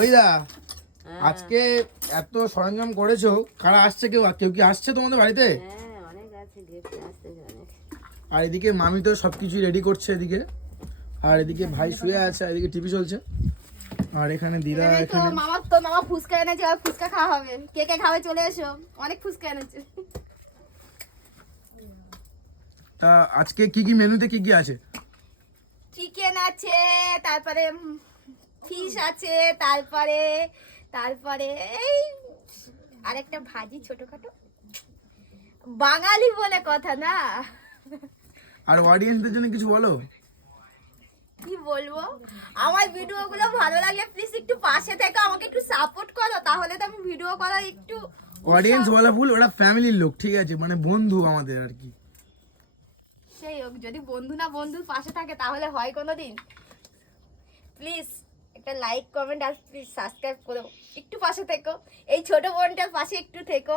ওই দা আজকে এত সরঞ্জাম করেছো, কারা আসছে? কেউ কেউ কি আসছে তোমাদের বাড়িতে? হ্যাঁ অনেক আছে, গিফট আসছে অনেক। আর এদিকে মামি তো সবকিছু রেডি করছে এদিকে, আর এদিকে ভাই শুয়ে আছে, এদিকে টিভি চলছে, আর এখানে দিদা এখানে। মামা ফুচকা এনেছে, আর ফুচকা খাওয়া হবে। কে কে খাবে চলে এসো, অনেক ফুচকা এনেছে। তা আজকে কি কি মেনুতে কি কি আছে? চিকেন আছে, তারপরে ফিশ আছে, তারপরে তারপরে এই আরেকটা ভাজি ছোটখাটো, বাঙালি বলে কথা না। আর অডিয়েন্সদের জন্য কিছু বলো। কি বলবো, আমার ভিডিওগুলো ভালো লাগলে প্লিজ একটু পাশে থেকে আমাকে একটু সাপোর্ট করো, তাহলে তো আমি ভিডিও করার একটু অডিয়েন্স বলা ভুল, ওরা ফ্যামিলির লোক, ঠিক আছে, মানে বন্ধু আমাদের আর কি। সেই হোক, যদি বন্ধু না বন্ধুর পাশে থাকে তাহলে হয় কোনোদিন? প্লিজ একটা লাইক কমেন্ট আর প্লিজ সাবস্ক্রাইব করো, একটু পাশে থেকো, এই ছোট বোনটার পাশে একটু থেকো।